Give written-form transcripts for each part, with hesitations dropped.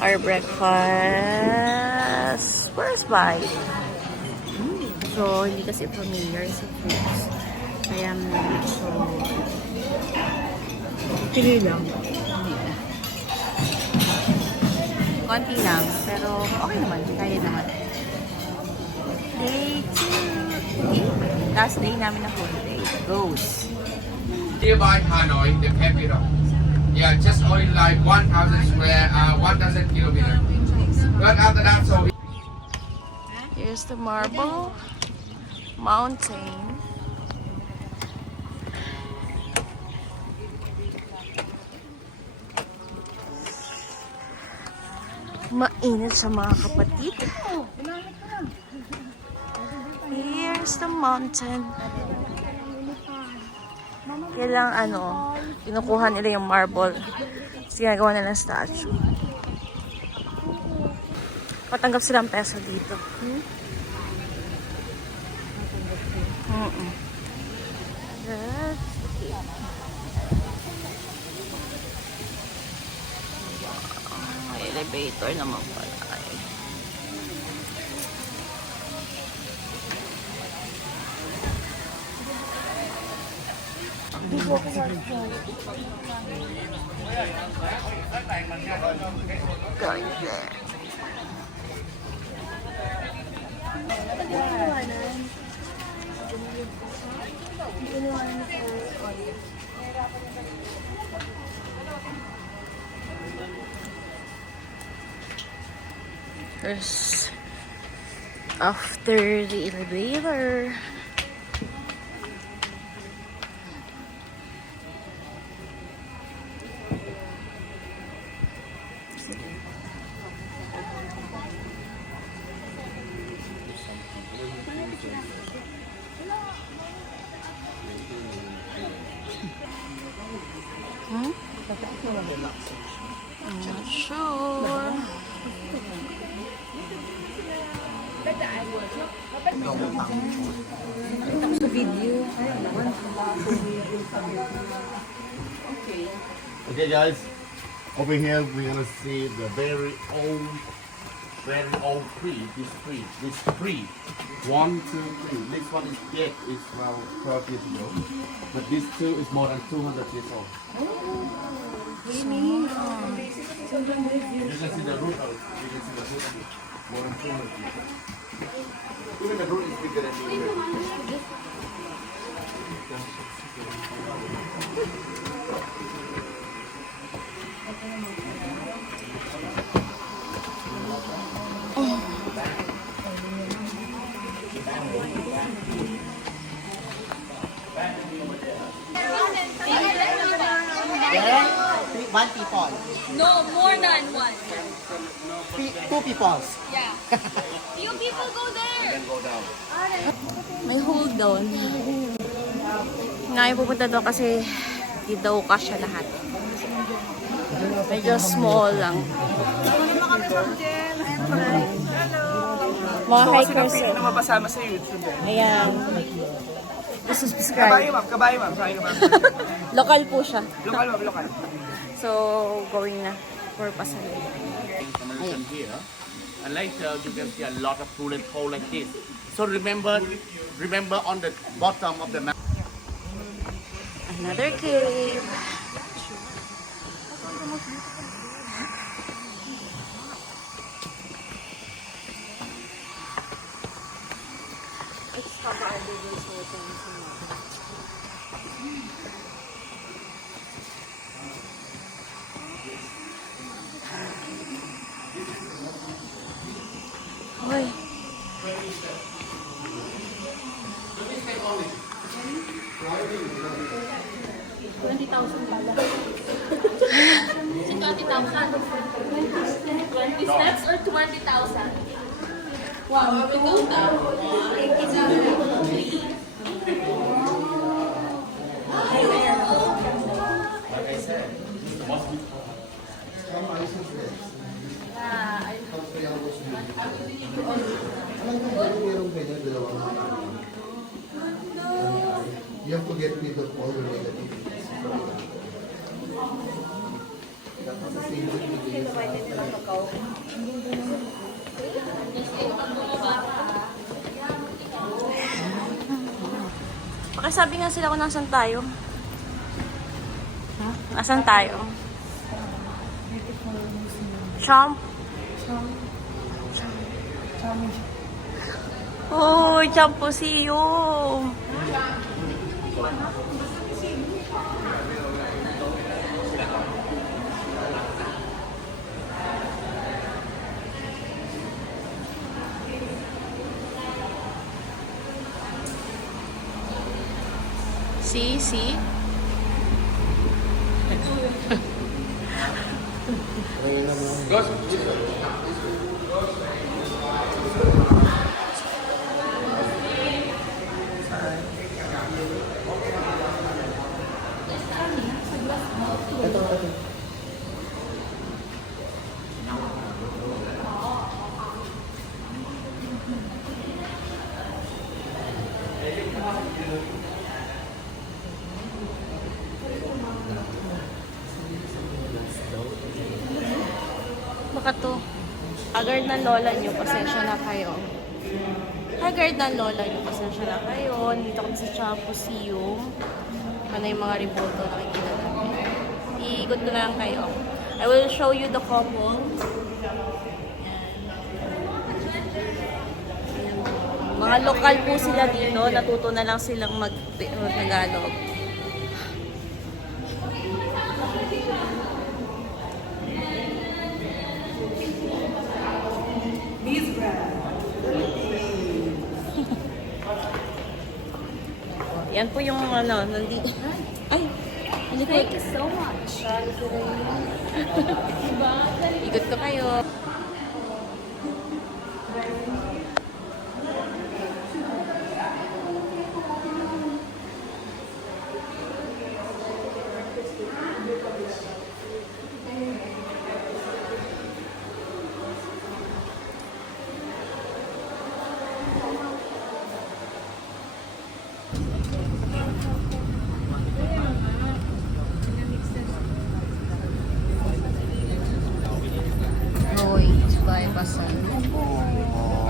our breakfast. Where's Bai? So, hindi kasi familiar sa foods. Kaya medyo Pili lang. konti lang. Pero okay naman. Kaya naman. Day 2. Last day namin na full day. Goes. Nearby Hanoi, the capital. Yeah, just only like 1,000 square, 1,000 kilometers. But after that, so Here's the Marble Mountain. Mainit sa mga kapatid. Here's the mountain. Kailang kinukuha nila yung marble. Tapos ginagawa nila ng statue. Patanggap silang peso dito. Yes. May elevator naman pala. Going there. There's after the elevator. I'm not sure. Sa video. Okay guys, over here we're gonna see the very old tree. This tree. 1, 2, 3. This one is dead, it's around 12 years ago. But this two is more than 200 years old. You can see the root of it. You can see the root of it. More than 200 years old. Even the root is bigger than the One people. No, more than one. Two people. Yeah. You people go there. May hold down. Ngayon pupunta daw kasi di daw kasya lahat. Medyo small lang. Mga hikers eh. Na mapasama sa YouTube eh. Ayan. Just subscribe. Kabayo ma'am. Sorry ka ma'am. Local po siya. Lokal ma'am, lokal. So, going na for pasalay. Information here, and later you can see a lot of bullet hole like this. So remember on the bottom of the map. Another cave. Hoy. Is it 20,000? 20 steps or 20,000? Wow, we count that. You have to get rid of all the negativities. That was the same thing with Pakisabi nga sila kung nasan tayo. Nasan tayo? Champ. Oh, Champosium. See? Baka to. Haggard ng lola nyo, pasensya na kayo. Haggard ng lola nyo, pasensya na kayo. Dito kami sa Champosium. Ano yung mga riboto nakikita namin. Iikot ko na lang kayo. I will show you the couple. Mga lokal po sila dito. Natuto na lang silang mag-Tagalog. Yan po yung ano, nandito. Ay! Thank you so much. Ikot ko kayo.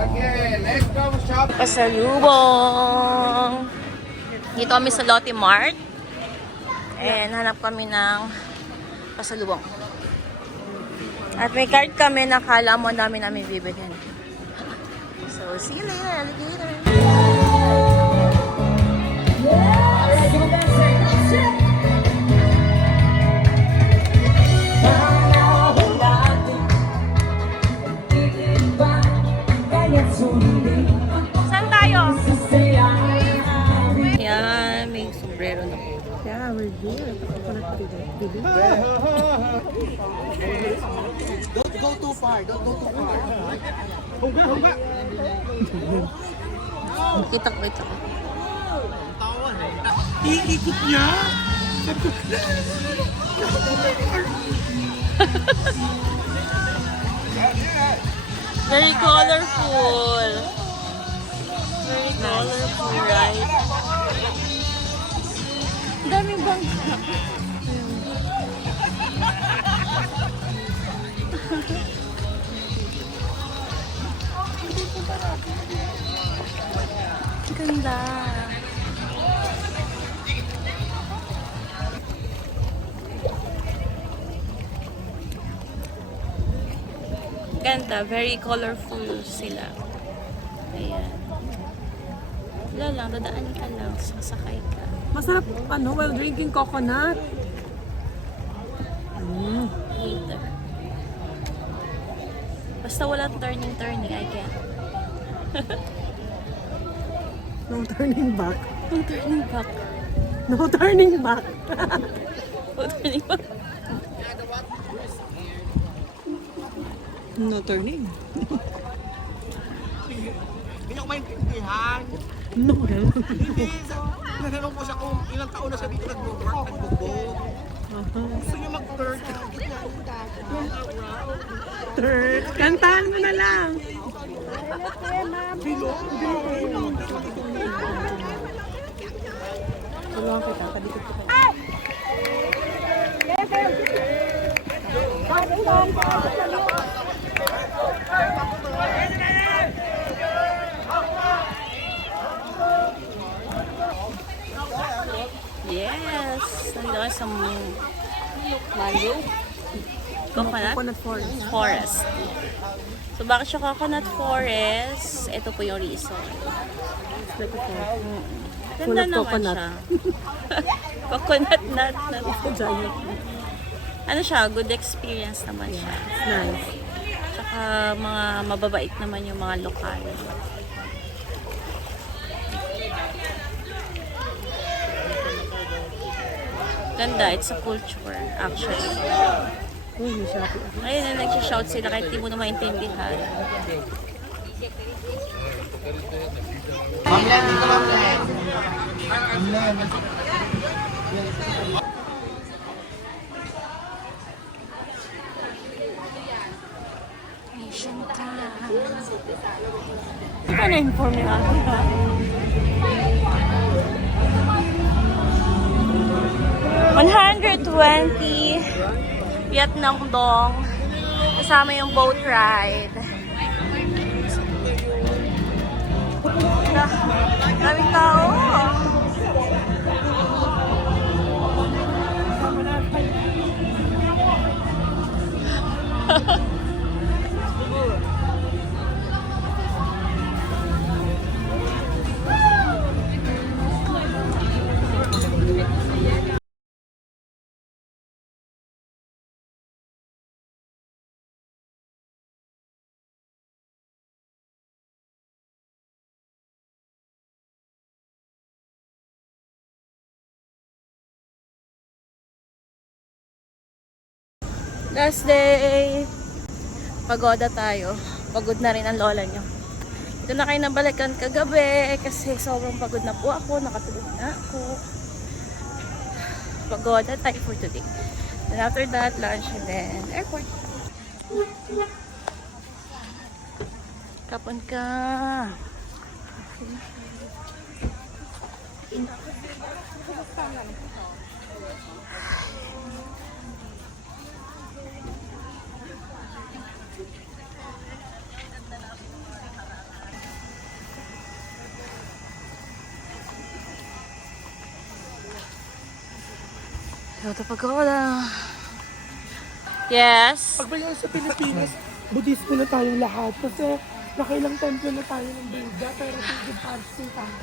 Okay, let's go shop. Pasalubong! Dito kami sa Lotte Mart. And hanap kami ng pasalubong. At may card kami na kala mo namin bibigyan. So, see you later, alligator! Saan tayo? Yan, may sombrero na po. Yeah, we're here. Don't go too far. Don't go too far. Kita ko. Iikot niya? Very colorful. Very colorful, right? Daming bangka. Ganda. Ganda, very colorful sila. Ayan. Wala lang, dadaan ka lang, sasakay ka. Masarap while drinking coconut. Later. Basta walang turning, I can't. No turning back. No turning back. No turning back. No turning back. No turning. Hindi ako maintindihan. No. Hindi. Tinanong ko siya kung ilang taon na siya dito nag-work, nag-book. Gusto niya mag-turn. Turn. Kantahan mo na lang. Tulungan kita. Talikod kita. Yes! Nandito kayo sa Mango. Coconut Forest. So, bakit siya coconut forest? Ito po yung reason. Ganda Full of naman coconut. siya. Coconut nut. Ano siya? Good experience naman siya. Nice. Tsaka mga mababait naman yung mga lokal. Ganda. It's a culture, actually. Uy, may Shopee. Ayun na, nagsishout sila kahit di mo na maintindihan. Asian ka. Hindi ka na-inform ni ate ha? $120 Vietnam Dong kasama yung boat ride. Daming tao. Last day. Pagoda tayo. Pagod na rin ang lola nyo. Ito na kayo nabalikan kagabi kasi sobrang pagod na po ako. Nakatulog na ako. Pagoda tayo for today. Then after that, lunch and then airport. Kapon ka. Ito pagoda. Yes. Pag ba yan sa Pilipinas, Budismo na tayong lahat. Kasi nakailang templo na tayo ng Buddha, pero tigil parsi tayo.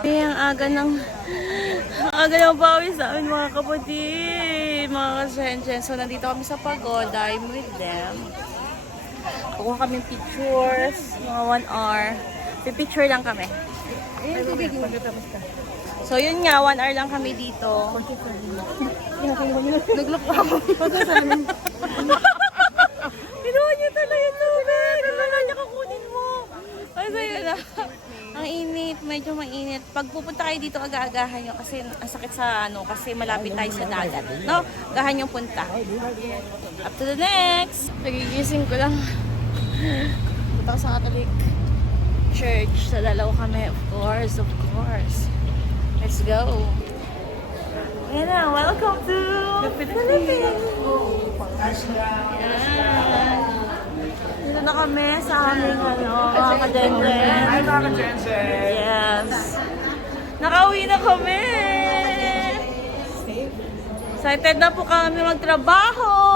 Ang aga ng bawi sa amin mga kapatid, mga kasenchen. So nandito kami sa pagoda, I'm with them. Kukuha kami pictures, mga 1 hour. Pipicture lang kami. So yun nga, 1 hour lang kami dito. Naglook pa ako. Kinuha niyo talaga yung tubig. Kailangan niya kakunin mo. Kasi yun na. Ang init, medyo mainit. Pag pupunta kayo dito, aga-agahan nyo kasi ang sakit sa kasi malapit tayo sa dagat. No? Agahan yung punta. Up to the next! Nagigising ko lang. Punta ko sa Catholic Church. Sa dalaw kami, of course. Let's go. Ayan na, welcome to the Philippines. Ayan. Dito na kami sa aming mga kadenren. Yes. Nakauwi na kami. Excited na po kami magtrabaho.